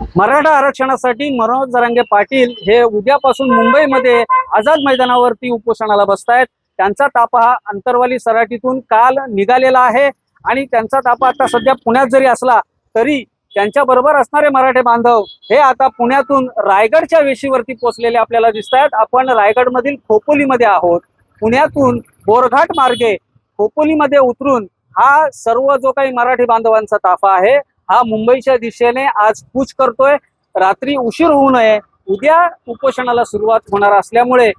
मराठा आरक्षणासाठी मनोज जरांगे पाटील हे उद्यापासून मुंबईमध्ये आझाद मैदानावरती उपोषणाला बसतायत। त्यांचा ताफा हा अंतरवाली सराटीतून काल निघालेला आहे आणि त्यांचा ताफा आता सध्या पुण्यात जरी असला तरी त्यांच्या बरोबर असणारे मराठे बांधव हे आता पुण्यातून रायगडच्या वेशीवरती पोहोचलेले आपल्याला दिसत आहेत। आपण रायगडमधील खोपोलीमध्ये आहोत। पुण्यातून बोरघाट मार्गे खोपोलीमध्ये उतरून हा सर्व जो काही मराठी बांधवांचा ताफा आहे हा मुंबईच्या दिशेने आज कूच करतोय। रात्री उशीर होऊ नये, उद्या उपोषणाला सुरुवात होणार असल्यामुळे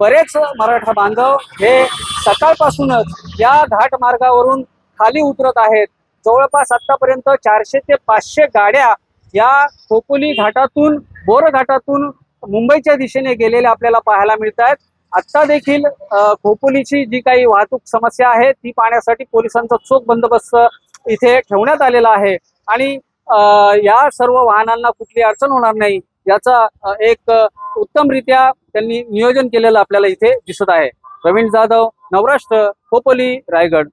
बरेच मराठा बांधव हे सकाळपासूनच या घाट मार्गावरून खाली उतरत आहेत। जवळपास आतापर्यंत 400 ते 500 गाड्या या खोपोली घाटातून बोरघाटातून मुंबईच्या दिशेने गेलेल्या आपल्याला पाहायला मिळत आहेत। आता देखील खोपोलीची जी काही वाहतूक समस्या आहे ती पाहण्यासाठी पोलिसांचा चोख बंदोबस्त इथे ठेवण्यात आलेला आहे आणि या सर्व वाहनांना कुठली अडचण होणार नाही याचा एक उत्तमरित्या त्यांनी नियोजन केलेलं आपल्याला इथे दिसत आहे। प्रवीण जाधव, नवराष्ट्र, खोपोली, रायगड।